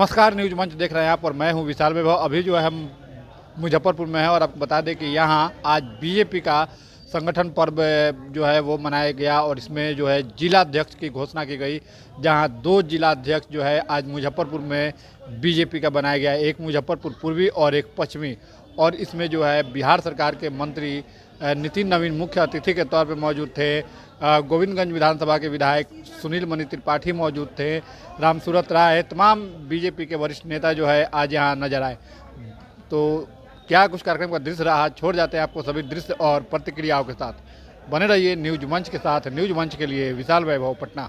नमस्कार, न्यूज मंच देख रहे हैं आप और मैं हूं विशाल वैभव। अभी जो है हम मुजफ्फरपुर में हैं और आपको बता दें कि यहां आज बीजेपी का संगठन पर्व जो है वो मनाया गया और इसमें जो है जिलाध्यक्ष की घोषणा की गई, जहां 2 जिलाध्यक्ष जो है आज मुजफ्फरपुर में बीजेपी का बनाया गया, एक मुजफ्फरपुर पूर्वी और एक पश्चिमी। और इसमें जो है बिहार सरकार के मंत्री नितिन नवीन मुख्य अतिथि के तौर पर मौजूद थे। गोविंदगंज विधानसभा के विधायक सुनील मणि त्रिपाठी मौजूद थे, रामसूरत राय, तमाम बीजेपी के वरिष्ठ नेता जो है आज यहाँ नजर आए। तो क्या कुछ कार्यक्रम का दृश्य रहा, छोड़ जाते हैं आपको सभी दृश्य और प्रतिक्रियाओं के साथ। बने रहिए न्यूज मंच के साथ। न्यूज मंच के लिए विशाल वैभव, पटना।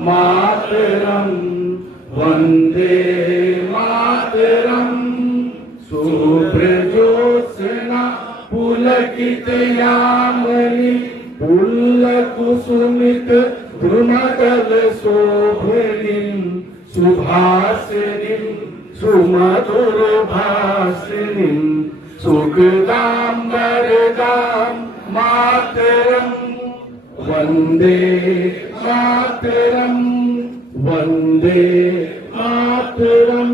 मातरम वंदे मातरम सुप्रजोत्स्ना पुलकितयामिनी पुल्लकुसुमित द्रुमदल शोभिनीं सुभासिनीं सुमधुर भासिनीं सुखदां वरदां मातरम वंदे मातरम वंदे मातरम।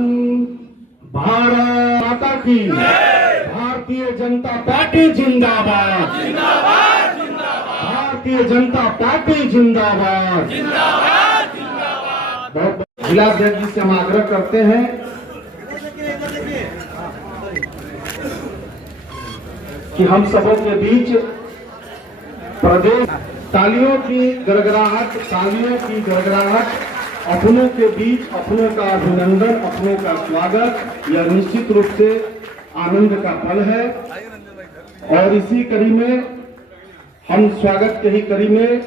भारत माता की, भारतीय जनता पार्टी जिंदाबाद, जिंदाबाद जिंदाबाद, भारतीय जनता पार्टी जिंदाबाद, जिंदाबाद जिंदाबाद। जिलाध्यक्ष जी से हम आग्रह करते हैं कि हम सबों के बीच प्रदेश तालियों की गड़गड़ाहट, अपनों के बीच अपनों का अभिनंदन, अपनों का स्वागत, यह निश्चित रूप से आनंद का पल है। और इसी कड़ी में हम स्वागत के ही कड़ी में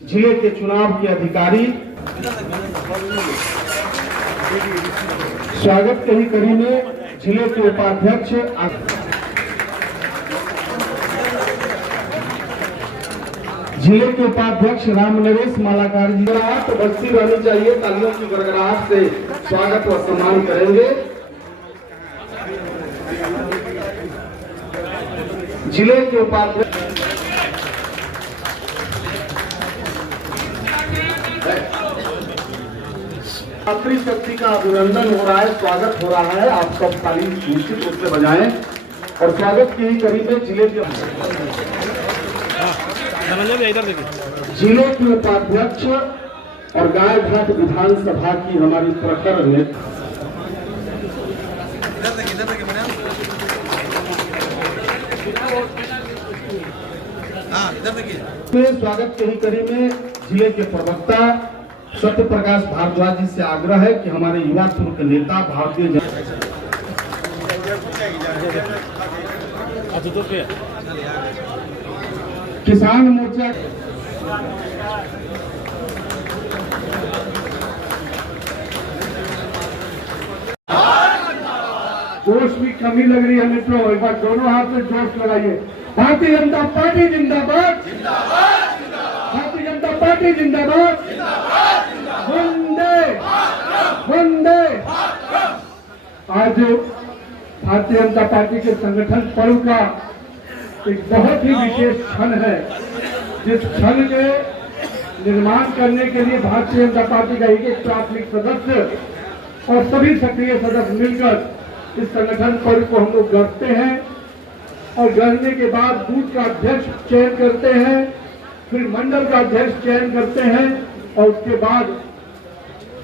जिले के चुनाव के अधिकारी, स्वागत के ही कड़ी में जिले के उपाध्यक्ष, जिले के उपाध्यक्ष रामनरेश मालाकार जी तो बस्ती रहनी चाहिए। तालियों की गड़गड़ाहट से स्वागत व सम्मान करेंगे। जिले के उपाध्यक्ष मातृशक्ति का अभिनंदन हो रहा है, स्वागत हो रहा है। आप सब ताली निश्चित रूप से बजाएं। और स्वागत की ही कड़ी में जिले के उपाध्यक्ष और गायघाट विधानसभा की हमारी प्रखर नेता स्वागत के ही कड़ी में जिले के प्रवक्ता सत्य प्रकाश भारद्वाज जी से आग्रह है कि हमारे युवा तुर्क नेता भारतीय किसान मोर्चा जोश की कमी लग रही है मित्रों, एक बार दोनों हाथ से जोश लगाइए। भारतीय जनता पार्टी जिंदाबाद, भारतीय जनता पार्टी जिंदाबाद, वंदे वंदे। आज भारतीय जनता पार्टी के संगठन पर्व का एक बहुत ही विशेष क्षण है, जिस क्षण के निर्माण करने के लिए भारतीय जनता पार्टी का एक प्राथमिक सदस्य और सभी सक्रिय सदस्य मिलकर इस संगठन पर्व को हम लोग गढ़ते हैं। और गढ़ने के बाद बूथ का अध्यक्ष चयन करते हैं, फिर मंडल का अध्यक्ष चयन करते हैं और उसके बाद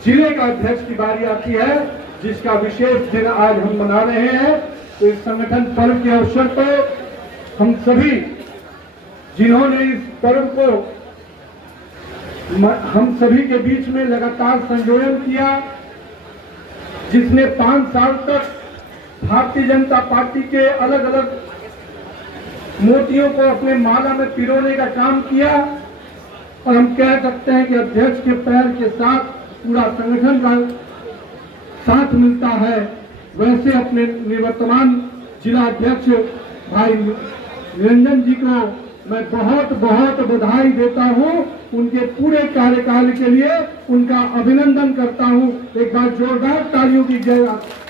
जिले का अध्यक्ष की बारी आती है, जिसका विशेष दिन आज हम मना रहे हैं। तो इस संगठन पर्व के अवसर पर हम सभी जिन्होंने इस पर्व को हम सभी के बीच में लगातार संयोजन किया, जिसने 5 साल तक भारतीय जनता पार्टी के अलग अलग मोतियों को अपने माला में पिरोने का काम किया। और हम कह सकते हैं कि अध्यक्ष के पैर के साथ पूरा संगठन का साथ मिलता है। वैसे अपने निवर्तमान जिला अध्यक्ष भाई निरंजन जी को मैं बहुत बहुत बधाई देता हूं। उनके पूरे कार्यकाल के लिए उनका अभिनंदन करता हूं। एक बार जोरदार तालियों की जय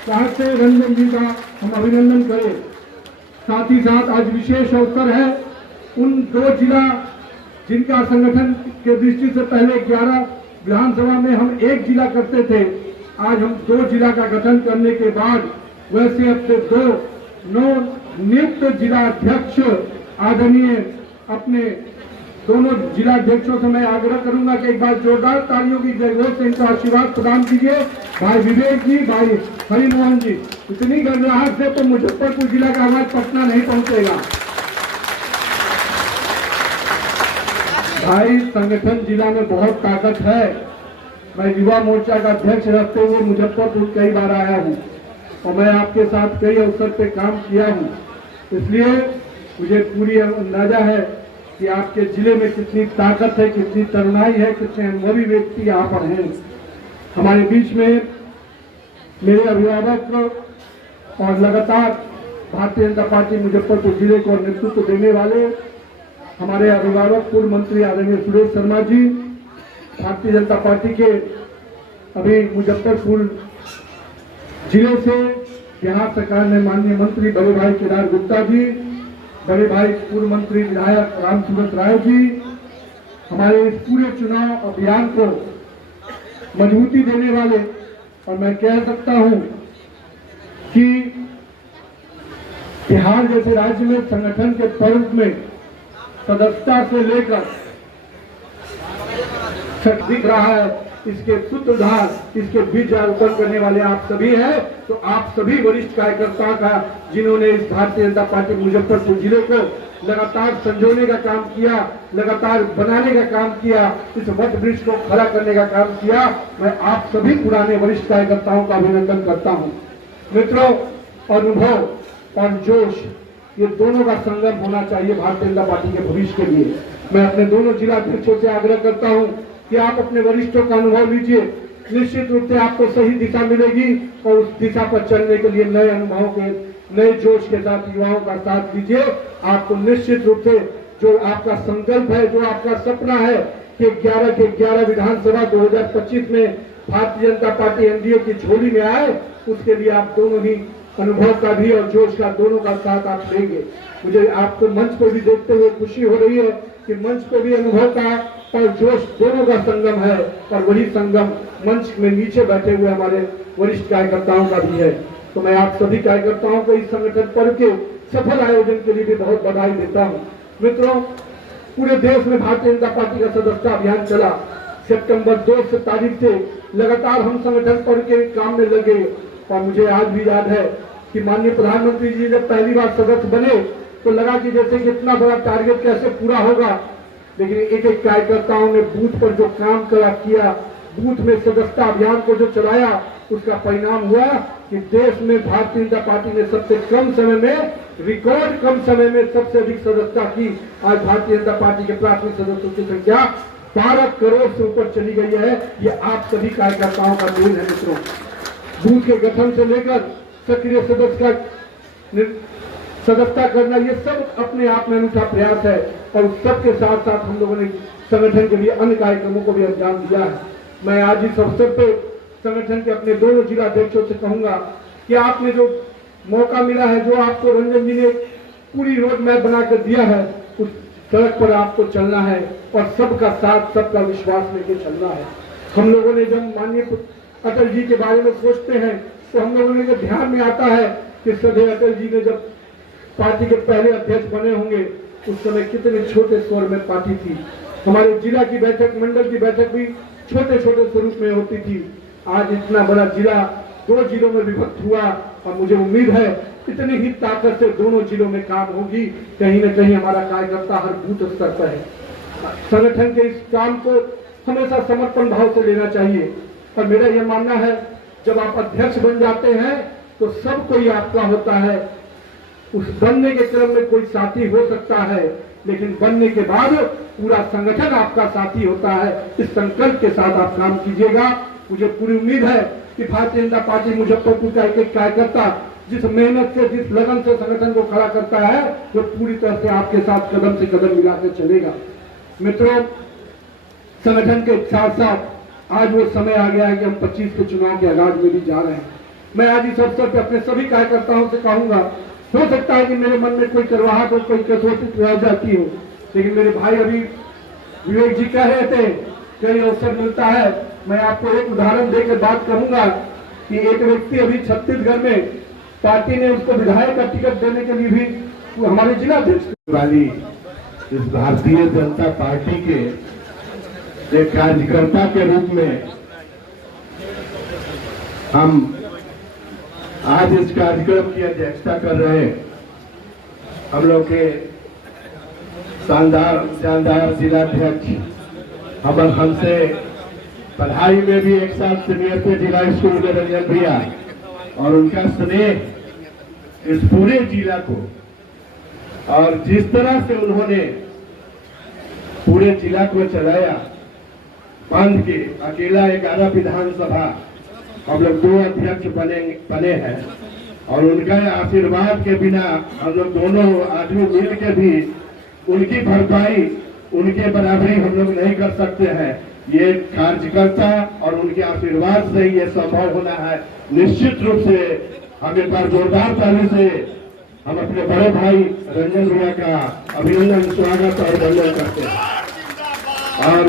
से रंजन जी का हम अभिनंदन करें। साथ ही साथ आज विशेष अवसर है उन 2 जिला जिनका संगठन के दृष्टि से पहले 11 विधानसभा में हम 1 जिला करते थे, आज हम 2 जिला का गठन करने के बाद वैसे अपने 2 नव नियुक्त जिला अध्यक्ष आदरणीय अपने दोनों जिला अध्यक्षों से मैं आग्रह करूंगा कि एक बार जोरदार तालियों की जयघोष से इनका आशीर्वाद प्रदान कीजिए। भाई विवेक जी, भाई हरिमोहन जी, इतनी गर्माहट से तो मुजफ्फरपुर जिला का आवाज पटना नहीं पहुंचेगा। भाई संगठन जिला में बहुत ताकत है। मैं युवा मोर्चा का अध्यक्ष रहते हुए मुजफ्फरपुर कई बार आया हूं और मैं आपके साथ कई अवसर पे काम किया हूं, इसलिए मुझे पूरी अंदाजा है कि आपके जिले में कितनी ताकत है, कितनी तरुणाई है, कितने अनुभवी व्यक्ति यहाँ पर हैं। हमारे बीच में मेरे अभिभावक और लगातार भारतीय जनता पार्टी मुजफ्फरपुर जिले को नेतृत्व देने वाले हमारे अभिभावक पूर्व मंत्री आदरणीय सुरेश शर्मा जी, भारतीय जनता पार्टी के अभी मुजफ्फरपुर जिले से बिहार सरकार में माननीय मंत्री बड़े भाई केदार गुप्ता जी, बड़े भाई पूर्व मंत्री विधायक रामसूरत राय जी, हमारे इस पूरे चुनाव अभियान को मजबूती देने वाले, और मैं कह सकता हूं कि बिहार जैसे राज्य में संगठन के पर्व में सदस्यता से लेकर दिख रहा है, इसके सूत्रधार, इसके बीज आरोपण करने वाले आप सभी हैं। तो आप सभी वरिष्ठ कार्यकर्ताओं का, जिन्होंने इस भारतीय जनता पार्टी मुजफ्फरपुर जिले को लगातार संजोने का काम किया, लगातार बनाने का काम किया, इस वट वृक्ष को खड़ा करने का काम किया, मैं आप सभी पुराने वरिष्ठ कार्यकर्ताओं का अभिनंदन करता हूं। मित्रों, अनुभव और जोश, ये दोनों का संगम होना चाहिए भारतीय जनता पार्टी के भविष्य के लिए। मैं अपने दोनों जिला अध्यक्षों से आग्रह करता हूं कि आप अपने वरिष्ठों का अनुभव लीजिए, निश्चित रूप से आपको सही दिशा मिलेगी और उस दिशा पर चलने के लिए नए अनुभवों के, नए जोश के साथ युवाओं का साथ दीजिए। आपको निश्चित रूप से जो आपका संकल्प है, जो आपका सपना है कि 11 के 11 विधानसभा 2025 में भारतीय जनता पार्टी एनडीए की झोली में आए, उसके लिए आप दोनों ही अनुभव का भी और जोश का दोनों का साथ आप देंगे। मुझे आपको मंच पर भी देखते हुए खुशी हो रही है कि मंच पर भी अनुभव का और जोश दोनों का संगम है, और वही संगम मंच में नीचे बैठे हुए हमारे वरिष्ठ कार्यकर्ताओं का भी है। तो मैं आप सभी कार्यकर्ताओं को इस संगठन पर्व के सफल आयोजन के लिए भी बहुत बधाई देता हूं। मित्रों, पूरे देश में भारतीय जनता पार्टी का सदस्यता अभियान चला। सितंबर 2 तारीख से लगातार हम संगठन पर्व के काम में लगे, और मुझे आज भी याद है कि माननीय प्रधानमंत्री जी जब पहली बार सदस्य बने तो लगा कि जैसे कि इतना बड़ा टारगेट कैसे पूरा होगा, लेकिन एक एक कार्यकर्ताओं ने बूथ पर जो काम किया, बूथ में सदस्यता अभियान को जो चलाया, उसका परिणाम हुआ कि देश में भारतीय जनता पार्टी ने सबसे कम समय में, रिकॉर्ड कम समय में सबसे अधिक सदस्यता की। आज भारतीय जनता पार्टी के प्राथमिक सदस्यों की संख्या 12 करोड़ से ऊपर चली गई है। ये आप सभी कार्यकर्ताओं का देन है। मित्रों, बूथ के गठन से लेकर सक्रिय सदस्यता करना, ये सब अपने आप में अनूठा प्रयास है, और सबके साथ साथ हम लोगों ने संगठन के लिए अन्य कार्यक्रमों को भी अंजाम दिया है। मैं आज इस अवसर पे संगठन के अपने दोनों जिला अध्यक्षों से कहूंगा कि आपने जो मौका मिला है, जो आपको रंजन जी ने पूरी रोड मैप बनाकर दिया है, उस सड़क पर आपको चलना है और सबका साथ, सबका विश्वास लेके चलना है। हम लोगों ने जब माननीय अटल जी के बारे में सोचते हैं तो हम लोगों ने ध्यान में आता है कि सदैव अटल जी ने जब पार्टी के पहले अध्यक्ष बने होंगे, उस समय कितने छोटे स्वर में पार्टी थी। हमारे जिला की बैठक, मंडल की बैठक भी छोटे छोटे स्वरूप में होती थी। आज इतना बड़ा जिला 2 जिलों में विभक्त हुआ, और मुझे उम्मीद है इतनी ही ताकत से दोनों जिलों में काम होगी। कहीं न कहीं हमारा कार्यकर्ता हर बूथ स्तर पर है। संगठन के इस काम को हमेशा समर्पण भाव से लेना चाहिए, और मेरा यह मानना है जब आप अध्यक्ष बन जाते हैं तो सब कोई आपका होता है। उस बनने के क्रम में कोई साथी हो सकता है, लेकिन बनने के बाद पूरा संगठन आपका साथी होता है। इस संकल्प के साथ आप काम कीजिएगा। मुझे पूरी उम्मीद है कि भारतीय जनता पार्टी मुजफ्फरपुर का एक एक कार्यकर्ता जिस मेहनत से, जिस लगन से संगठन को खड़ा करता है, वो पूरी तरह से आपके साथ कदम से कदम मिलाकर चलेगा। मित्रों, संगठन के साथ साथ आज वो समय आ गया है कि हम 25 के चुनाव के आगाज में भी जा रहे हैं। मैं आज इस अवसर पर अपने सभी कार्यकर्ताओं से कहूंगा हो सकता है कि मेरे मन में कोई करवाहट हो, कोई कसौटी रह जाती हो, लेकिन मेरे भाई अभी विवेक जी कह रहे थे, कई अवसर मिलता है। मैं आपको एक उदाहरण देकर बात करूंगा कि एक व्यक्ति अभी छत्तीसगढ़ में पार्टी ने उसको विधायक का टिकट देने के लिए भी हमारे जिला अध्यक्ष वाली इस भारतीय जनता पार्टी के एक कार्यकर्ता के रूप में हम आज इस कार्यक्रम की अध्यक्षता कर रहे हैं। हम लोग के शानदार जिलाध्यक्ष हमसे पढ़ाई में भी एक साथ सीनियर थे जिला स्कूल के रंजन भैया, और उनका स्नेह इस पूरे जिला को, और जिस तरह से उन्होंने पूरे जिला को चलाया, पंथ के अकेला 11 विधानसभा हम लोग 2 अध्यक्ष बने हैं, और उनका आशीर्वाद के बिना हम लोग दोनों आदमी मिल के भी उनकी भरपाई, उनके बराबरी हम लोग नहीं कर सकते हैं। ये कार्यकर्ता और उनके आशीर्वाद से ये संभव होना है। निश्चित रूप से हम एक बार जोरदार ताली से हम अपने बड़े भाई रंजन भैया का अभिनंदन, स्वागत और वंदन करते हैं। और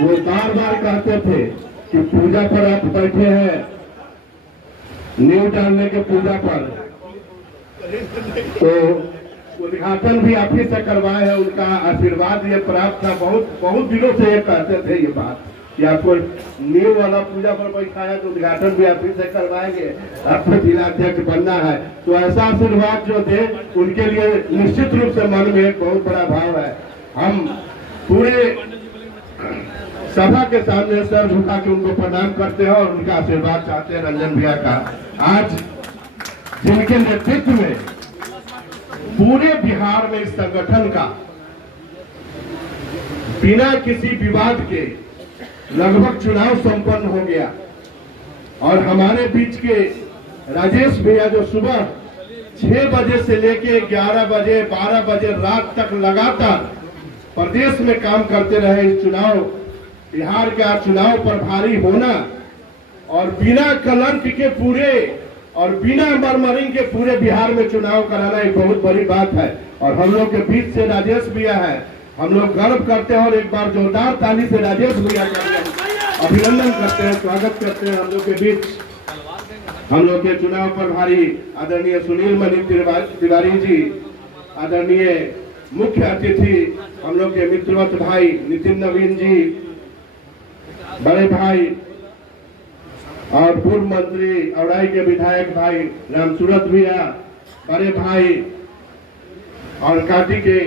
वो बार बार कहते थे कि पूजा पर आप बैठे हैं, नींव डालने के पूजा पर, तो उद्घाटन भी आप ही से करवाए हैं। उनका आशीर्वाद ये प्राप्त था। बहुत दिनों से ये कहते थे ये बात कि आपको नींव वाला पूजा पर बैठाया तो उद्घाटन भी आप ही से करवाएंगे, आपको जिला अध्यक्ष बनना है। तो ऐसा आशीर्वाद जो थे उनके लिए निश्चित रूप से मन में एक बहुत बड़ा भाव है। हम पूरे सभा के सामने सर झुका के उनको प्रणाम करते हैं और उनका आशीर्वाद चाहते हैं रंजन भैया का। आज जिनके नेतृत्व में पूरे बिहार में इस संगठन का बिना किसी विवाद के लगभग चुनाव संपन्न हो गया, और हमारे बीच के राजेश भैया जो सुबह 6 बजे से लेके 11 बजे 12 बजे रात तक लगातार प्रदेश में काम करते रहे। इस चुनाव, बिहार का चुनाव पर भारी होना और बिना कलंक के पूरे और बिना मरमरिंग के पूरे बिहार में चुनाव कराना एक बहुत बड़ी बात है। और हम लोग के बीच से राजेश भैया है, हम लोग गर्व करते हैं और एक बार जोरदार ताली से राजेश भैया का अभिनंदन करते हैं, स्वागत करते हैं हम लोग के बीच। हम लोग के चुनाव पर भारी आदरणीय सुनील मणि तिवारी जी, आदरणीय मुख्य अतिथि हम लोग के मित्रवत भाई नितिन नवीन जी, बड़े भाई और पूर्व मंत्री औराई के विधायक भाई रामसूरत भैया, बड़े भाई और काटी के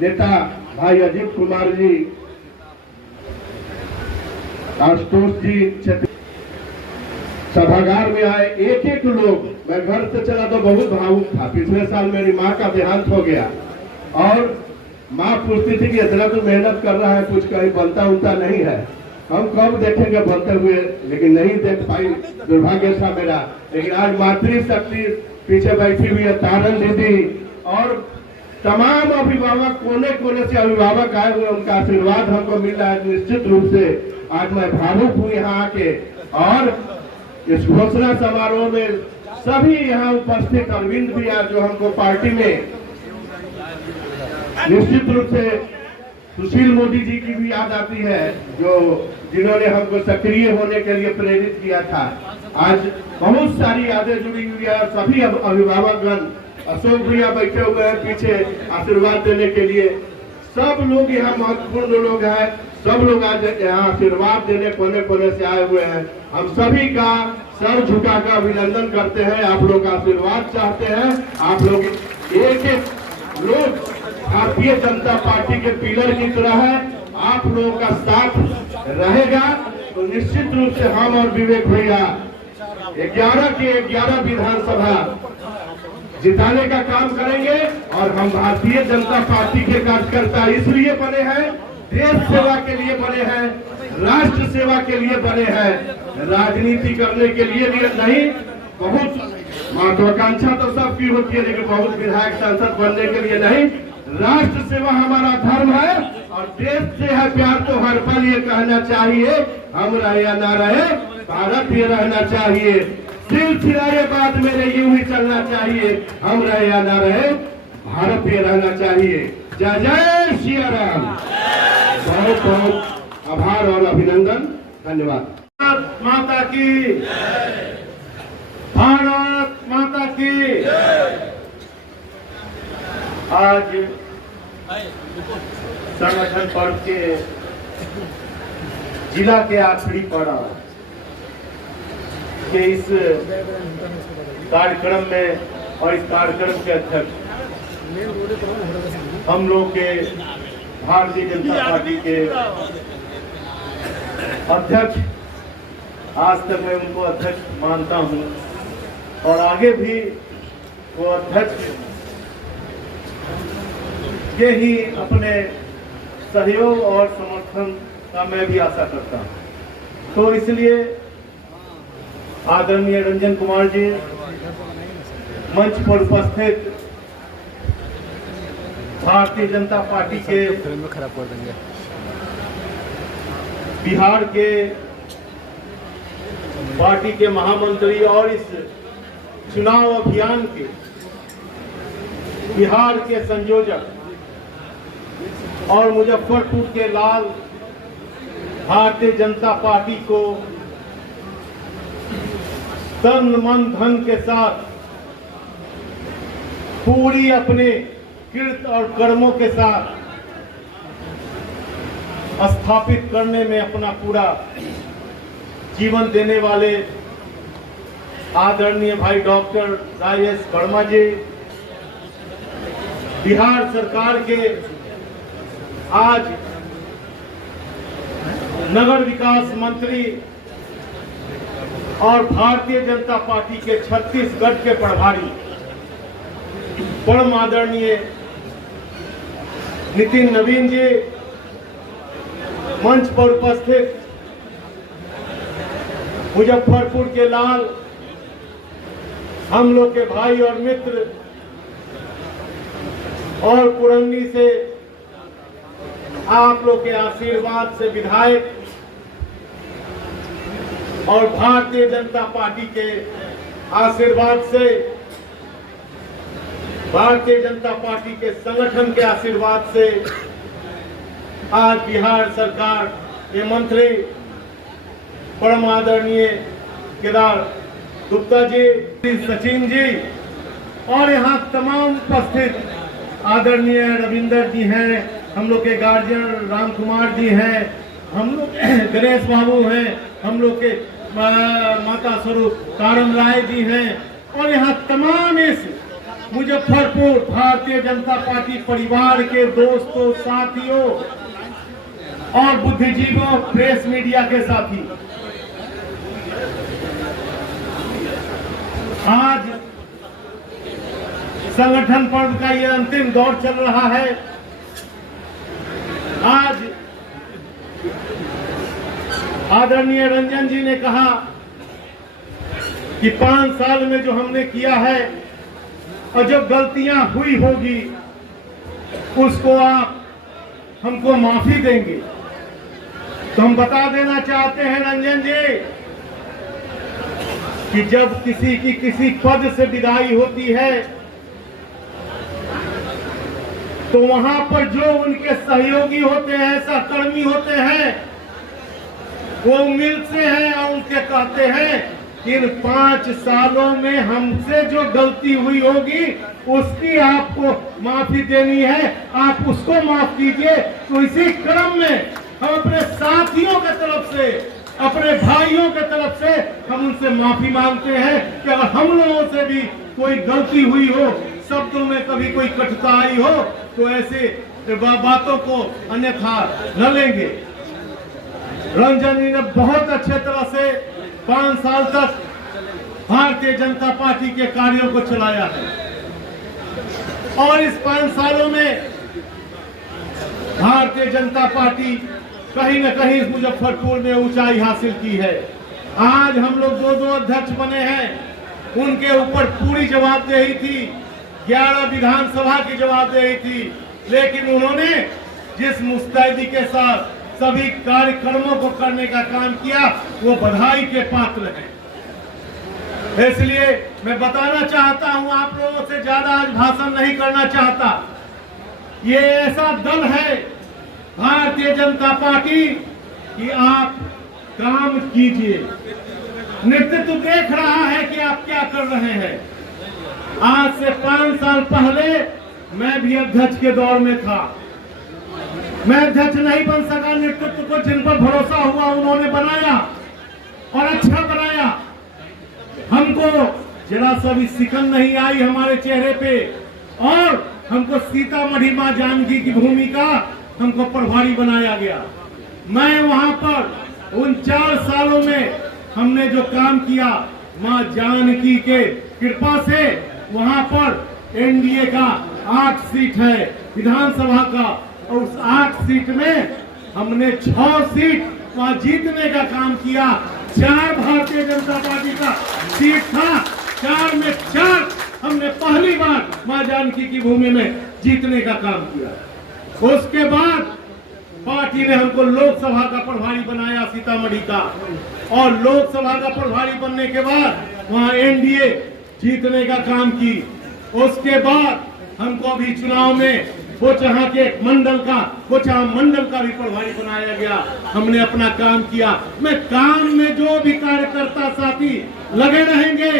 नेता भाई अजीत कुमार जी, आशुतोष जी, सभागार में आए एक एक लोग। मैं घर से चला तो बहुत भावुक था। पिछले साल मेरी माँ का देहांत हो गया और माँ पूछती थी कि इतना तो मेहनत कर रहा है, कुछ कहीं बनता उनता नहीं है, हम कब देखेंगे बनते हुए, लेकिन नहीं देख पाई, दुर्भाग्य था मेरा। लेकिन आज मातृशक्ति पीछे बैठी हुई है, तारन दीदी और तमाम अभिभावक, कोने कोने से अभिभावक आए हुए, उनका आशीर्वाद हमको मिल रहा है। निश्चित रूप से आज मैं भावुक हूँ यहाँ आके। और इस घोषणा समारोह में सभी यहाँ उपस्थित अरविंद भैया जो हमको पार्टी में निश्चित रूप से सुशील मोदी जी की भी याद आती है, जिन्होंने हमको सक्रिय होने के लिए प्रेरित किया था। आज बहुत सारी यादें जुड़ी हुई है। सभी अभिभावकगण, अशोक भैया बैठे हुए हैं पीछे आशीर्वाद देने के लिए। सब लोग यहाँ महत्वपूर्ण लोग हैं, सब लोग आज यहाँ आशीर्वाद देने कोने कोने से आए हुए हैं। हम सभी का सर झुका कर अभिनंदन करते हैं। आप लोग आशीर्वाद चाहते हैं। आप लोग एक एक लोग भारतीय जनता पार्टी के पिलर की तरह है। आप लोगों का साथ रहेगा तो निश्चित रूप से हम और विवेक भैया 11 के 11 विधानसभा जिताने का काम करेंगे। और हम भारतीय जनता पार्टी के कार्यकर्ता इसलिए बने हैं, देश सेवा के लिए बने हैं, राष्ट्र सेवा के लिए बने हैं, राजनीति करने के लिए नहीं। बहुत महत्वाकांक्षा तो सबकी होती है, लेकिन बहुत विधायक सांसद बनने के लिए नहीं। राष्ट्र सेवा हमारा धर्म है और देश से है प्यार। तो हर पल ये कहना चाहिए, हम रहे या ना रहे, भारत भी रहना चाहिए। सिलसिला ये बात मेरे यूं ही चलना चाहिए, हम रहे या ना रहे, भारत भी रहना चाहिए। जय जय सिया राम। बहुत बहुत आभार और अभिनंदन, धन्यवाद। भारत माता की, भारत माता की। आज संगठन पर्व के जिला के आखिरी पड़ाव के इस कार्यक्रम में और इस कार्यक्रम के अध्यक्ष हम लोग के भारतीय जनता पार्टी के अध्यक्ष, आज तक मैं उनको अध्यक्ष मानता हूं और आगे भी वो अध्यक्ष ये ही अपने सहयोग और समर्थन का मैं भी आशा करता हूं। तो इसलिए आदरणीय रंजन कुमार जी, मंच पर उपस्थित भारतीय जनता पार्टी के बिहार के पार्टी के महामंत्री और इस चुनाव अभियान के बिहार के संयोजक और मुजफ्फरपुर के लाल भारतीय जनता पार्टी को तन मन धन के साथ पूरी अपने कृत और कर्मों के साथ स्थापित करने में अपना पूरा जीवन देने वाले आदरणीय भाई डॉक्टर राय एस वर्मा जी, बिहार सरकार के आज नगर विकास मंत्री और भारतीय जनता पार्टी के छत्तीसगढ़ के प्रभारी परम आदरणीय नितिन नवीन जी, मंच पर उपस्थित मुजफ्फरपुर के लाल हम लोग के भाई और मित्र और पुरंदी से आप लोग के आशीर्वाद से विधायक और भारतीय जनता पार्टी के आशीर्वाद से, भारतीय जनता पार्टी के संगठन के आशीर्वाद से आज बिहार सरकार के मंत्री परम आदरणीय केदार गुप्ता जी, सचिन जी और यहाँ तमाम उपस्थित आदरणीय रविंदर जी हैं, हम लोग के गार्जियन राम कुमार जी हैं, हम लोग गणेश बाबू हैं, हम लोग के माता स्वरूप कारम राय जी हैं और यहाँ तमाम इस मुजफ्फरपुर भारतीय जनता पार्टी परिवार के दोस्तों, साथियों और बुद्धिजीवियों, प्रेस मीडिया के साथी, आज संगठन पर्व का ये अंतिम दौर चल रहा है। आज आदरणीय रंजन जी ने कहा कि 5 साल में जो हमने किया है और जो गलतियां हुई होगी उसको आप हमको माफी देंगे। तो हम बता देना चाहते हैं रंजन जी कि जब किसी की किसी पद से विदाई होती है तो वहां पर जो उनके सहयोगी होते हैं, सहकर्मी होते हैं, वो मिलते हैं और उनके कहते हैं कि इन 5 सालों में हमसे जो गलती हुई होगी उसकी आपको माफी देनी है, आप उसको माफ कीजिए। तो इसी क्रम में हम अपने साथियों के तरफ से, अपने भाइयों के तरफ से हम उनसे माफी मांगते हैं कि अगर हम लोगों से भी कोई गलती हुई हो, शब्दों में कभी कोई कटुता आई हो, तो ऐसे बातों को अन्यथा न लेंगे। रंजन जी ने बहुत अच्छे तरह से 5 साल तक भारतीय जनता पार्टी के कार्यों को चलाया है और इस 5 सालों में भारतीय जनता पार्टी कहीं न कहीं इस मुजफ्फरपुर में ऊंचाई हासिल की है। आज हम लोग 2 अध्यक्ष बने हैं, उनके ऊपर पूरी जवाबदेही थी, 11 विधानसभा की जवाबदेही थी, लेकिन उन्होंने जिस मुस्तैदी के साथ सभी कार्यक्रमों को करने का काम किया वो बधाई के पात्र हैं। इसलिए मैं बताना चाहता हूं, आप लोगों से ज्यादा आज भाषण नहीं करना चाहता। ये ऐसा दल है भारतीय जनता पार्टी कि आप काम कीजिए। नेतृत्व देख रहा है कि आप क्या कर रहे हैं। आज से 5 साल पहले मैं भी अध्यक्ष के दौर में था। मैं अध्यक्ष नहीं बन सका, नेतृत्व को जिन पर भरोसा हुआ उन्होंने बनाया और अच्छा बनाया। हमको जरा सा भी सिकन नहीं आई हमारे चेहरे पे, और हमको सीतामढ़ी मां जानकी की भूमिका हमको प्रभारी बनाया गया। मैं वहां पर उन 4 सालों में हमने जो काम किया, मां जानकी के कृपा से वहां पर एनडीए का 8 सीट है विधानसभा का, और उस 8 सीट में हमने 6 सीट वहां जीतने का काम किया। 4 भारतीय जनता पार्टी का सीट था, 4 में 4 हमने पहली बार मां जानकी की भूमि में जीतने का काम किया। उसके बाद पार्टी ने हमको लोकसभा का प्रभारी बनाया सीतामढ़ी का, और लोकसभा का प्रभारी बनने के बाद वहां एनडीए जीतने का काम की। उसके बाद हमको अभी चुनाव में बोचहा के मंडल का, बोचहा मंडल का भी प्रभारी बनाया गया। हमने अपना काम किया। मैं काम में जो भी कार्यकर्ता साथी लगे रहेंगे,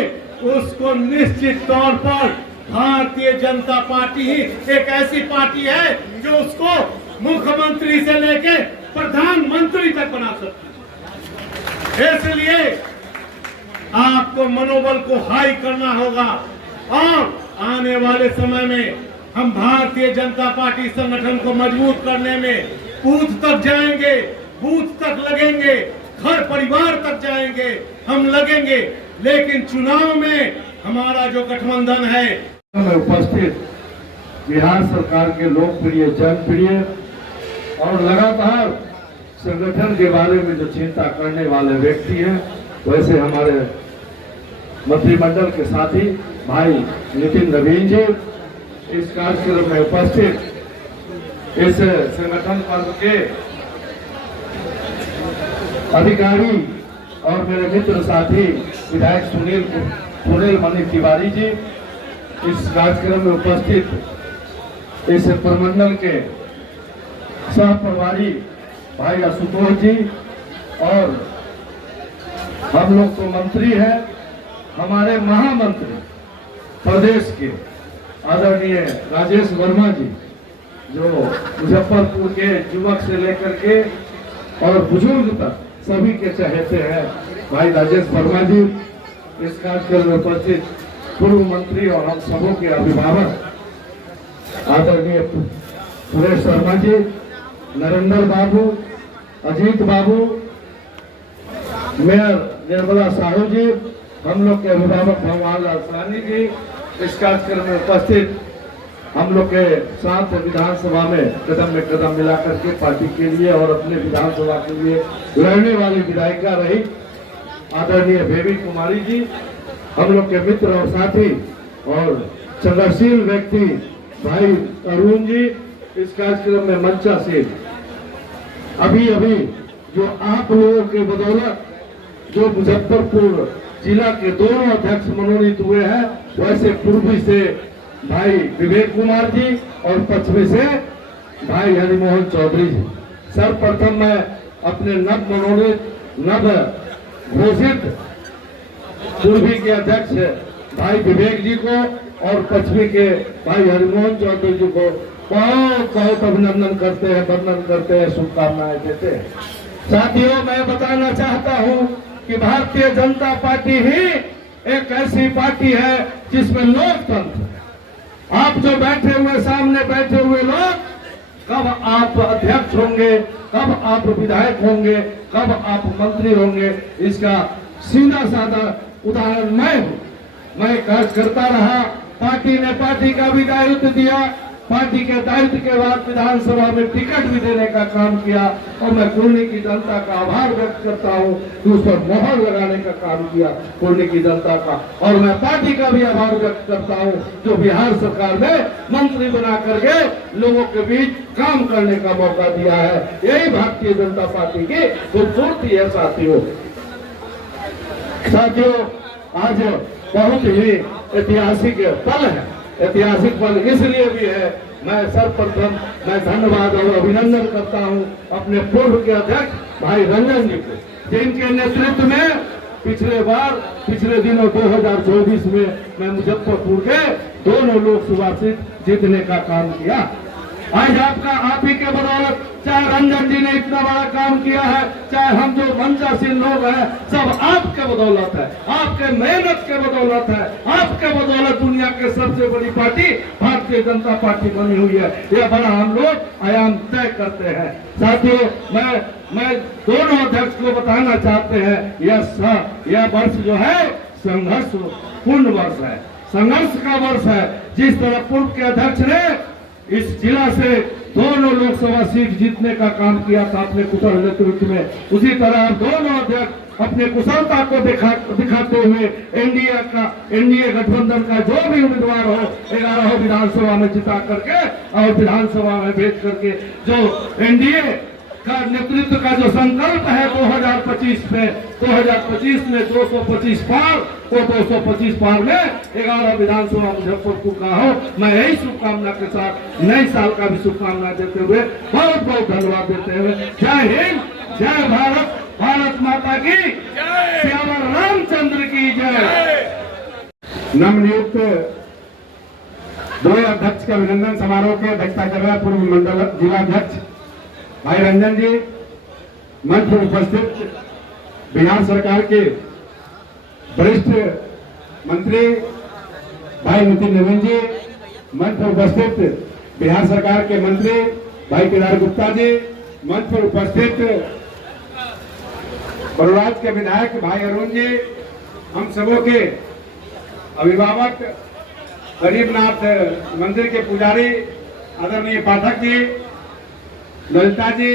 उसको निश्चित तौर पर भारतीय जनता पार्टी ही एक ऐसी पार्टी है जो उसको मुख्यमंत्री से लेके प्रधानमंत्री तक बना सकती है। इसलिए आपको मनोबल को हाई करना होगा, और आने वाले समय में हम भारतीय जनता पार्टी संगठन को मजबूत करने में बूथ तक जाएंगे, बूथ तक लगेंगे, घर परिवार तक जाएंगे, हम लगेंगे। लेकिन चुनाव में हमारा जो गठबंधन है, में उपस्थित बिहार सरकार के लोकप्रिय, जनप्रिय और लगातार संगठन के बारे में जो चिंता करने वाले व्यक्ति हैं, वैसे हमारे मंत्रिमंडल के साथी भाई नितिन नवीन जी इस कार्यक्रम में उपस्थित इस संगठन पर्व के अधिकारी और मेरे मित्र साथी विधायक सुनील मणि तिवारी जी, इस कार्यक्रम में उपस्थित इस प्रमंडल के सह प्रभारी भाई आशुतोष जी, और हम लोग तो मंत्री हैं, हमारे महामंत्री प्रदेश के आदरणीय राजेश वर्मा जी, जो मुजफ्फरपुर के युवक से लेकर के और बुजुर्ग तक सभी के चहेते हैं, भाई राजेश वर्मा जी, इस कार्यक्रम में उपस्थित पूर्व मंत्री और हम सबों के अभिभावक आदरणीय सुरेश शर्मा जी, नरेंद्र बाबू, अजीत बाबू, मेयर निर्मला साहू जी, हम लोग के अभिभावक भगवान लाल साहनी जी, इस कार्यक्रम में उपस्थित हम लोग के साथ विधानसभा में कदम मिला करके पार्टी के लिए और अपने विधानसभा के लिए लड़ने वाली विधायिका रही आदरणीय बेबी कुमारी जी, हम लोग के मित्र और साथी और संघर्षशील व्यक्ति भाई अरुण जी, इस कार्यक्रम में मंचा से अभी जो आप लोगों के बदौलत जो मुजफ्फरपुर जिला के दोनों अध्यक्ष मनोनीत हुए हैं, वैसे पूर्वी से भाई विवेक कुमार जी और पश्चिमी से भाई हरिमोहन चौधरी जी। सर्वप्रथम मैं अपने नव मनोनीत, नव घोषित पूर्वी के अध्यक्ष भाई विवेक जी को और पश्चिमी के भाई हरिमोहन चौधरी जी को बहुत बहुत अभिनंदन करते हैं, वंदन करते हैं, शुभकामनाएं देते हैं। साथियों, मैं बताना चाहता हूं कि भारतीय जनता पार्टी ही एक ऐसी पार्टी है जिसमें लोकतंत्र, आप जो बैठे हुए सामने बैठे हुए लोग, कब आप अध्यक्ष होंगे, कब आप विधायक होंगे, कब आप मंत्री होंगे, इसका सीधा साधा उदाहरण मैं हूं। मैं कार्य करता रहा, पार्टी ने पार्टी का भी दायित्व दिया, पार्टी के दायित्व के बाद विधानसभा में टिकट भी देने का काम किया, और मैं कुर्नी की जनता का आभार व्यक्त करता हूं कि उस पर मोहर लगाने का काम किया कुर्नी की जनता का, और मैं पार्टी का भी आभार व्यक्त करता हूं जो बिहार सरकार ने मंत्री बना करके लोगों के बीच काम करने का मौका दिया है। यही भारतीय जनता पार्टी की खूबसूरती है। साथियों, आज बहुत ही ऐतिहासिक पल है। ऐतिहासिक पल इसलिए भी है, मैं सर्वप्रथम मैं धन्यवाद और अभिनंदन करता हूं अपने पूर्व के अध्यक्ष भाई रंजन जी को, जिनके नेतृत्व में पिछले दिनों 2024 में मैं मुजफ्फरपुर के दोनों लोकसभा सीट जीतने का काम किया। आज आप ही के बदौलत, चाहे रंजन जी ने इतना बड़ा काम किया है, चाहे हम जो मंचासीन लोग हैं, सब आपके बदौलत है, आपके मेहनत के बदौलत है, आपके बदौलत दुनिया के सबसे बड़ी पार्टी भारतीय जनता पार्टी बनी हुई है। यह बड़ा हम लोग आयाम तय करते हैं। साथियों, मैं दोनों अध्यक्ष को बताना चाहते हैं, यह वर्ष जो है संघर्ष पूर्ण वर्ष है, संघर्ष का वर्ष है। जिस तरह पूर्व के अध्यक्ष ने इस जिला से दोनों लोकसभा सीट जीतने का काम किया था अपने कुशल नेतृत्व में, उसी तरह दोनों अध्यक्ष अपने कुशलता को दिखाते हुए एनडीए गठबंधन का जो भी उम्मीदवार हो 11 विधानसभा में जिता करके और विधानसभा में भेज करके जो एनडीए का नेतृत्व का जो संकल्प है 2025 में 225 पार, वो 225 पार में 11 विधानसभा मुजफ्फरपुर का हो। मैं यही शुभकामना के साथ नए साल का भी शुभकामना देते हुए बहुत बहुत धन्यवाद देते हुए जय हिंद, जय भारत, भारत माता की श्यामा रामचंद्र की जय। नवनियुक्त दो अध्यक्ष के अभिनंदन समारोह के अध्यक्षता कर रहे पूर्व मंडल जिला अध्यक्ष भाई रंजन जी, मंच पर उपस्थित बिहार सरकार के वरिष्ठ मंत्री भाई नितिन नवीन जी, मंच पर उपस्थित बिहार सरकार के मंत्री भाई केदार गुप्ता जी, मंच पर उपस्थित बड़वाज के विधायक भाई अरुण जी, हम सबों के अभिभावक गरीबनाथ मंदिर के पुजारी आदरणीय पाठक जी, ललिता जी,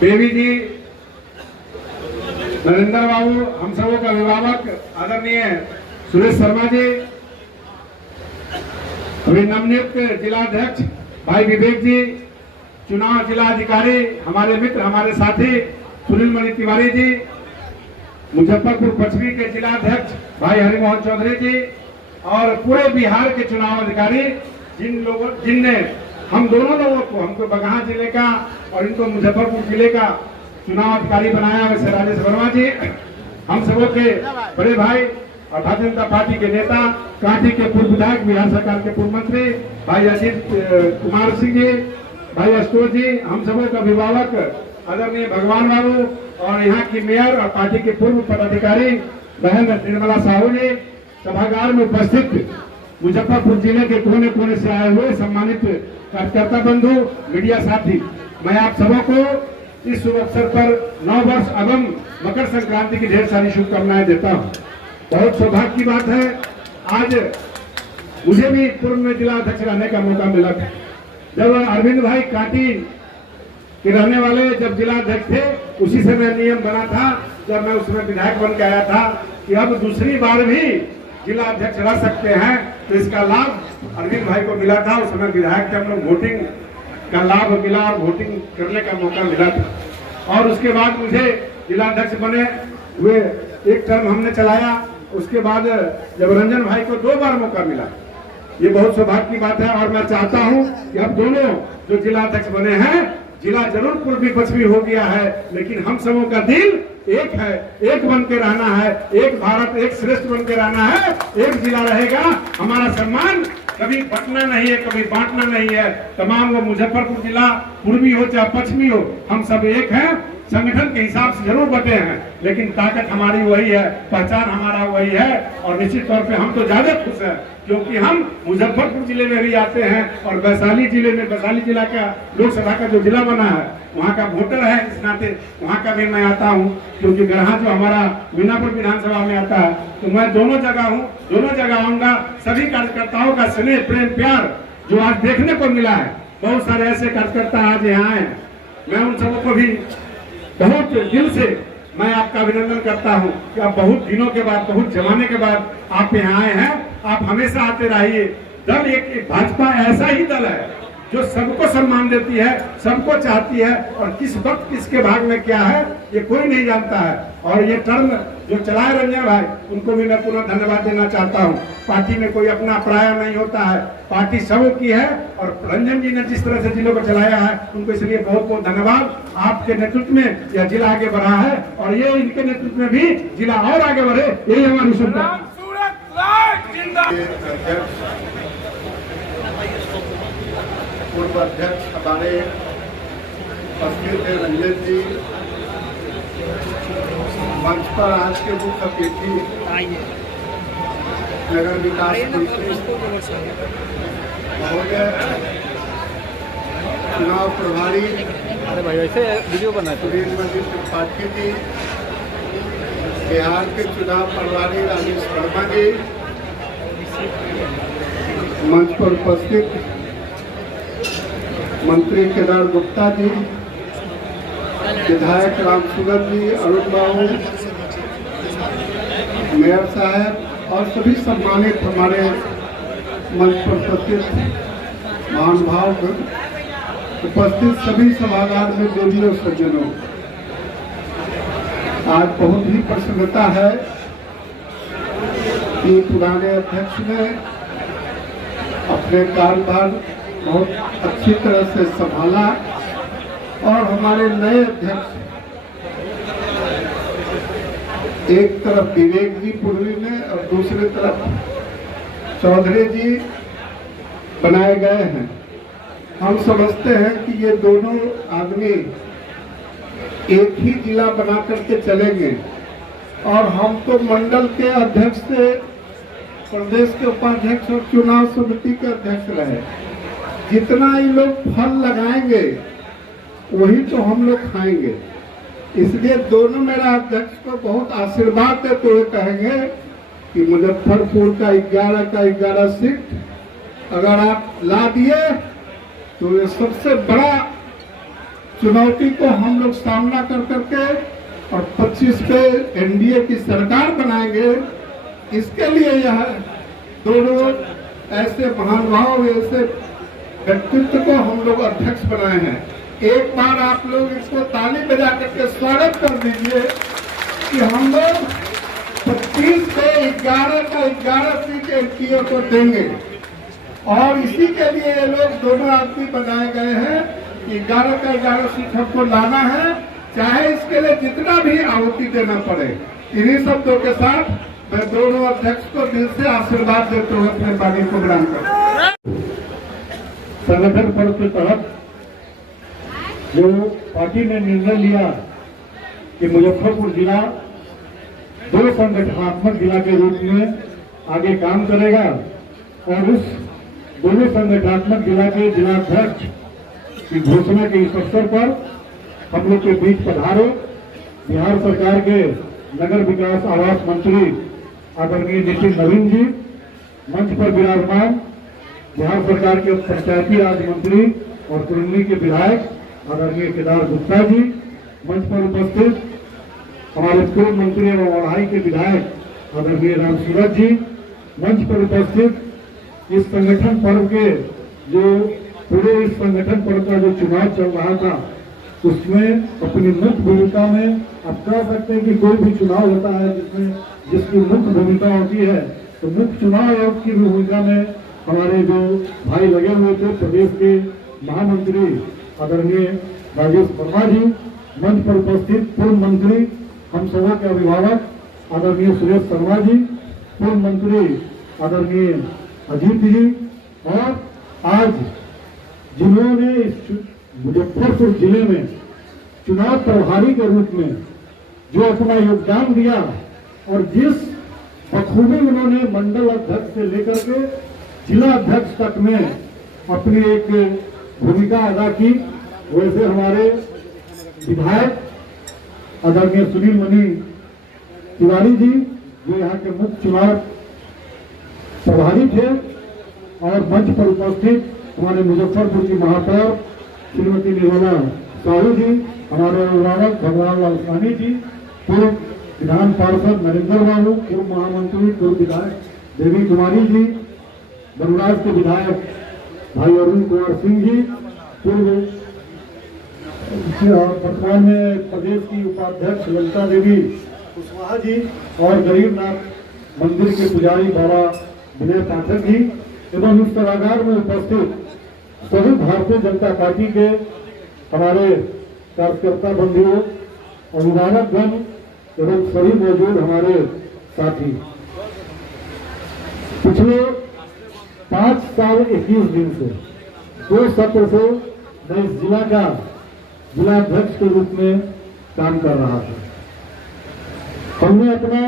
बेबी जी, नरेंद्र बाबू, हम सबों का अभिभावक आदरणीय सुरेश शर्मा जी, अभी नवनियुक्त जिलाध्यक्ष भाई विवेक जी, चुनाव जिलाधिकारी हमारे मित्र हमारे साथी सुनील मणि तिवारी जी, मुजफ्फरपुर पश्चिमी के जिलाध्यक्ष भाई हरिमोहन चौधरी जी और पूरे बिहार के चुनाव अधिकारी जिनने हम दोनों लोगों को, हमको बगहा जिले का और इनको मुजफ्फरपुर जिले का चुनाव अधिकारी बनाया, वैसे राजेश वर्मा जी, हम सबों के बड़े भाई और भारतीय जनता पार्टी के नेता, कांटी के पूर्व विधायक, बिहार सरकार के पूर्व मंत्री भाई अजीत कुमार सिंह जी, भाई अशोक जी, हम सबों का अभिभावक आदरणीय भगवान बाबू और यहाँ की मेयर और पार्टी के पूर्व पदाधिकारी बहन निर्मला साहू जी, सभागार में उपस्थित मुजफ्फरपुर जिले के कोने कोने से आए हुए सम्मानित कार्यकर्ता बंधु, मीडिया साथी, मैं आप सबों को इस शुभ अवसर पर 9 वर्ष एवं मकर संक्रांति की ढेर सारी शुभकामनाएं देता हूं। बहुत सौभाग्य की बात है, आज मुझे भी पूर्व में जिला अध्यक्ष रहने का मौका मिला था। जब अरविंद भाई कांटी के रहने वाले जब जिला अध्यक्ष थे, उसी समय नियम बना था, जब मैं उसमें विधायक बन के आया था कि अब दूसरी बार भी जिला अध्यक्ष रह सकते हैं, तो इसका लाभ अरविंद भाई को मिला था। उस समय विधायक थे, हम लोग वोटिंग का लाभ मिला और वोटिंग करने का मौका मिला था। और उसके बाद मुझे जिला अध्यक्ष बने हुए एक टर्म हमने चलाया। उसके बाद जब रंजन भाई को 2 बार मौका मिला, ये बहुत सौभाग्य की बात है। और मैं चाहता हूं कि अब दोनों जो जिला अध्यक्ष बने हैं, जिला जरूर पूर्वी पश्चिमी हो गया है, लेकिन हम सबों का दिल एक है, एक बन के रहना है, एक भारत एक श्रेष्ठ बन के रहना है, एक जिला रहेगा। हमारा सम्मान कभी बंटना नहीं है, कभी बांटना नहीं है। तमाम वो मुजफ्फरपुर जिला पूर्वी हो चाहे पश्चिमी हो, हम सब एक हैं। संगठन के हिसाब से जरूर बटे हैं, लेकिन ताकत हमारी वही है, पहचान हमारा वही है। और निश्चित तौर पे हम तो ज्यादा खुश हैं क्योंकि हम मुजफ्फरपुर जिले में भी आते हैं और वैशाली जिले में, वैशाली जिला का लोकसभा का जो जिला बना है, वहाँ का वोटर है, इस नाते वहाँ का भी मैं आता हूँ। क्योंकि गढ़ा जो हमारा मीनापुर विधानसभा में आता है, तो मैं दोनों जगह हूँ, दोनों जगह आऊंगा। सभी कार्यकर्ताओं का स्नेह प्रेम प्यार जो आज देखने को मिला है, बहुत सारे ऐसे कार्यकर्ता आज यहाँ आए, मैं उन सबों को भी बहुत दिल से मैं आपका अभिनंदन करता हूं कि आप बहुत दिनों के बाद, बहुत जमाने के बाद आप यहाँ आए हैं। आप हमेशा आते रहिए। दल एक भाजपा ऐसा ही दल है जो सबको सम्मान देती है, सबको चाहती है, और किस वक्त किसके भाग में क्या है ये कोई नहीं जानता है। और ये टर्म जो चलाए रंजन भाई, उनको भी मैं पुनः धन्यवाद देना चाहता हूँ। पार्टी में कोई अपना पराया नहीं होता है, पार्टी सबों की है, और रंजन जी ने जिस तरह से जिलों को चलाया है उनको इसलिए बहुत बहुत धन्यवाद। आपके नेतृत्व में यह जिला आगे बढ़ा है, और ये इनके नेतृत्व में भी जिला और आगे बढ़े, यही हमारी शुभकामना। पूर्व अध्यक्ष हमारे उपस्थित थे रंजन जी, मंच पर आज के मुख्य अतिथि नगर विकास महोदय, चुनाव प्रभारी वीडियो बना सुनील मनी त्रिपाठी जी, बिहार के चुनाव प्रभारी राजेश वर्मा जी, मंच पर उपस्थित मंत्री केदार गुप्ता जी, विधायक राम सूरत जी, अरुण बाबू, मेयर साहब और सभी सम्मानित हमारे मंच पर उपस्थित महानुभाव, उपस्थित सभी सभागार में देवियों सज्जनों, आज बहुत ही प्रसन्नता है कि पुराने अध्यक्ष ने अपने कार्यभार बहुत अच्छी तरह से संभाला, और हमारे नए अध्यक्ष एक तरफ विवेक जी पूर्वी में और दूसरी तरफ चौधरी जी बनाए गए हैं। हम समझते हैं कि ये दोनों आदमी एक ही जिला बना करके चलेंगे, और हम तो मंडल के अध्यक्ष से प्रदेश के उपाध्यक्ष और चुनाव समिति के अध्यक्ष रहे। जितना ये लोग फल लगाएंगे वही तो हम लोग खाएंगे। इसलिए दोनों मेरा अध्यक्ष को बहुत आशीर्वाद देते हुए कहेंगे कि मुजफ्फरपुर का 11 का 11 सीट अगर आप ला दिए तो ये सबसे बड़ा चुनौती को हम लोग सामना कर करके और 25 पे एनडीए की सरकार बनाएंगे। इसके लिए यह दोनों ऐसे महानुभाव, ऐसे व्यक्तित्व को हम लोग अध्यक्ष बनाए हैं। एक बार आप लोग इसको ताली बजा करके स्वागत कर दीजिए कि हम लोग 25 पे 11 का 11 सीट एनडीए को देंगे, और इसी के लिए ये लोग दोनों आदमी बनाए गए हैं कि 11 का 11 सीट हमको लाना है, चाहे इसके लिए जितना भी आहुति देना पड़े। इन्हीं शब्दों के साथ मैं दोनों अध्यक्ष को दिल से आशीर्वाद देते हुए अपने बानी को ग्रहण करता हूं। संगठन पर्व के तहत जो पार्टी ने निर्णय लिया कि मुजफ्फरपुर जिला 2 संगठनात्मक जिला के रूप में आगे काम करेगा, और उस दोनों संगठनात्मक जिला के जिलाध्यक्ष की घोषणा के इस अवसर पर हम लोग के बीच पधारे बिहार सरकार के नगर विकास आवास मंत्री आदरणीय नितिन नवीन जी, मंच पर विराजमान बिहार सरकार के पंचायती राज मंत्री और कुरंडी के विधायक आदरणीय केदार गुप्ता जी, मंच पर उपस्थित हमारे पूर्व मंत्री एवं वढ़ाई के विधायक आदरणीय राम सूरत जी, मंच पर उपस्थित इस संगठन पर्व के जो पूरे इस संगठन पर्व का जो चुनाव चल रहा था उसमें अपनी मुख्य भूमिका में आप कह सकते हैं कि कोई भी चुनाव होता है जिसमें जिसकी मुख्य भूमिका होती है, तो मुख्य चुनाव आयोग की भूमिका में हमारे जो भाई लगे हुए थे प्रदेश के महामंत्री आदरणीय राजेश वर्मा जी, मंच पर उपस्थित पूर्व मंत्री हम सबों के अभिभावक आदरणीय सुरेश शर्मा जी, पूर्व मंत्री आदरणीय अजीत जी, और आज जिन्होंने इस मुजफ्फरपुर जिले में चुनाव प्रभारी के रूप में जो अपना योगदान दिया और जिस बखूबी उन्होंने मंडल अध्यक्ष से लेकर के जिला अध्यक्ष तक में अपनी एक भूमिका अदा की, वैसे हमारे विधायक आदरणीय सुनील मनी तिवारी जी जो यहाँ के मुख्य चुनाव प्रभारी थे, और मंच पर उपस्थित हमारे मुजफ्फरपुर की महापौर श्रीमती निर्मला साहू जी, हमारे अभिभावक भगवान लाल साहनी जी, पूर्व विधान पार्षद नरेंद्र बाबू, पूर्व महामंत्री पूर्व विधायक देवी कुमारी जी, बलराज के विधायक भाई अरुण कुमार सिंह जी, पूर्व वर्तमान में प्रदेश की उपाध्यक्ष ललिता देवी कुशवाहा जी और गरीबनाथ मंदिर के पुजारी बाबा विनय पाठक जी एवं इस सभागार में उपस्थित सभी भारतीय जनता पार्टी के हमारे कार्यकर्ता बंधुओं, अभिभावकगण एवं सभी मौजूद हमारे साथी, पिछले 5 साल 21 दिन से 2 सत्र से मैं इस जिला का जिलाध्यक्ष के रूप में काम कर रहा था। हमने अपना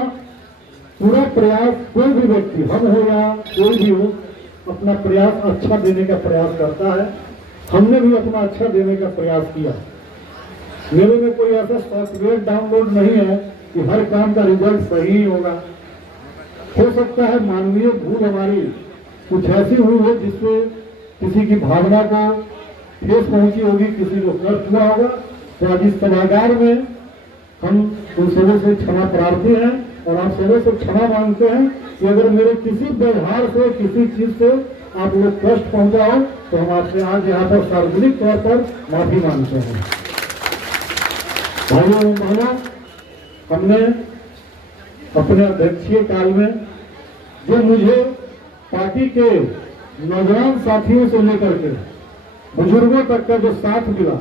पूरा प्रयास, कोई भी व्यक्ति, हम हो या कोई भी हो, अपना प्रयास अच्छा देने का प्रयास करता है। हमने भी अपना अच्छा देने का प्रयास किया। मेरे में कोई ऐसा सॉफ्टवेयर डाउनलोड नहीं है कि हर काम का रिजल्ट सही होगा। हो सकता है मानवीय भूल हमारी कुछ ऐसी हुई हो जिससे किसी की भावना को ठेस पहुंची होगी, किसी को कष्ट हुआ होगा। तो आज इस सभागार में हम उन सबों से क्षमा प्रार्थी हैं और आप सबों से क्षमा मांगते हैं कि अगर मेरे किसी व्यवहार से, किसी चीज से आप लोग कष्ट पहुंचा हो तो हम आपसे आज यहाँ पर सार्वजनिक तौर पर माफी मांगते हैं। भाइयों और बहनों, हमने अपने अध्यक्षीय काल में जो मुझे पार्टी के नौजवान साथियों से लेकर के बुजुर्गों तक का जो साथ मिला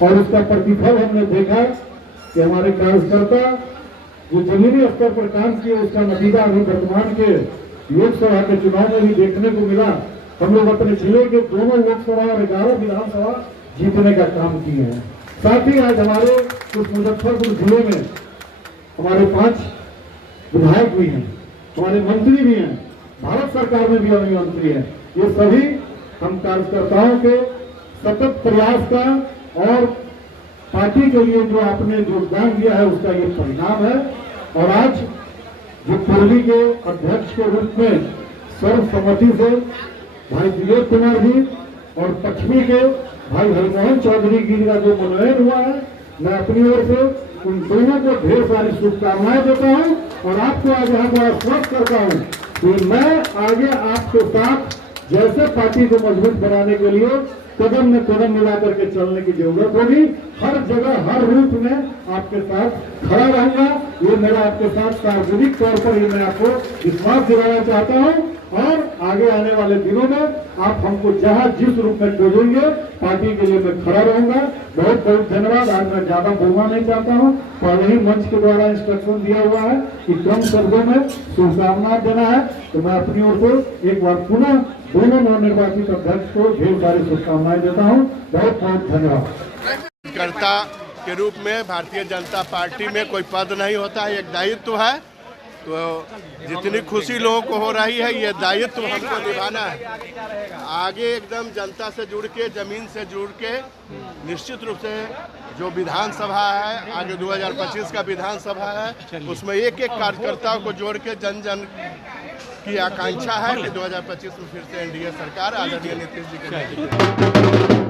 और उसका प्रतिफल हमने देखा कि हमारे कार्यकर्ता जो जमीनी स्तर पर काम किए, उसका नतीजा अभी वर्तमान के लोकसभा के चुनाव में भी देखने को मिला। हम लोग अपने जिले के दोनों लोकसभा और 11 विधानसभा जीतने का काम किए हैं। साथ ही आज हमारे कुछ मुजफ्फरपुर जिले में हमारे 5 विधायक भी हैं, हमारे मंत्री भी हैं, भारत सरकार में भी हमारे मंत्री हैं। ये सभी हम कार्यकर्ताओं के सतत प्रयास का और पार्टी के लिए जो आपने योगदान दिया है उसका ये परिणाम है। और आज जो पूर्वी के अध्यक्ष के रूप में सर्वसम्मति से भाई दिलीप कुमार जी और पश्चिमी के भाई हरिमोहन चौधरी जी का जो मनोनयन हुआ है, मैं अपनी ओर से उन दोनों को ढेर सारी शुभकामनाएं देता हूं और आपको आज यहाँ पर आश्वस्त करता हूं कि मैं आगे आपके साथ जैसे पार्टी को मजबूत बनाने के लिए कदम में कदम मिला करके चलने की जरूरत होगी, हर जगह हर रूप में आपके साथ खड़ा रहूंगा। ये मेरा आपके साथ सार्वजनिक तौर पर ये मैं आपको विश्वास दिलाना चाहता हूं और आगे आने वाले दिनों में आप हमको जहां जिस रूप में खोजेंगे पार्टी के लिए मैं खड़ा रहूंगा। बहुत बहुत धन्यवाद। आज मैं ज्यादा बोलना नहीं चाहता हूं, पहले ही मंच के द्वारा इंस्ट्रक्शन दिया हुआ है कि कम शब्दों में शुभकामनाएं देना है। तो मैं अपनी ओर से एक बार पुनः दोनों नवनिर्वाचित अध्यक्ष को ढेर सारी शुभकामनाएं देता हूं। बहुत बहुत धन्यवाद। कार्यकर्ता के रूप में भारतीय जनता पार्टी में कोई पद नहीं होता है, एक दायित्व है। तो जितनी खुशी लोगों को हो रही है, ये दायित्व हमको निभाना है। आगे एकदम जनता से जुड़ के, जमीन से जुड़ के, निश्चित रूप से जो विधानसभा है, आगे 2025 का विधानसभा है, उसमें एक एक कार्यकर्ताओं को जोड़ के जन जन की आकांक्षा है कि 2025 में फिर से एनडीए सरकार आदरणीय नीतीश जी के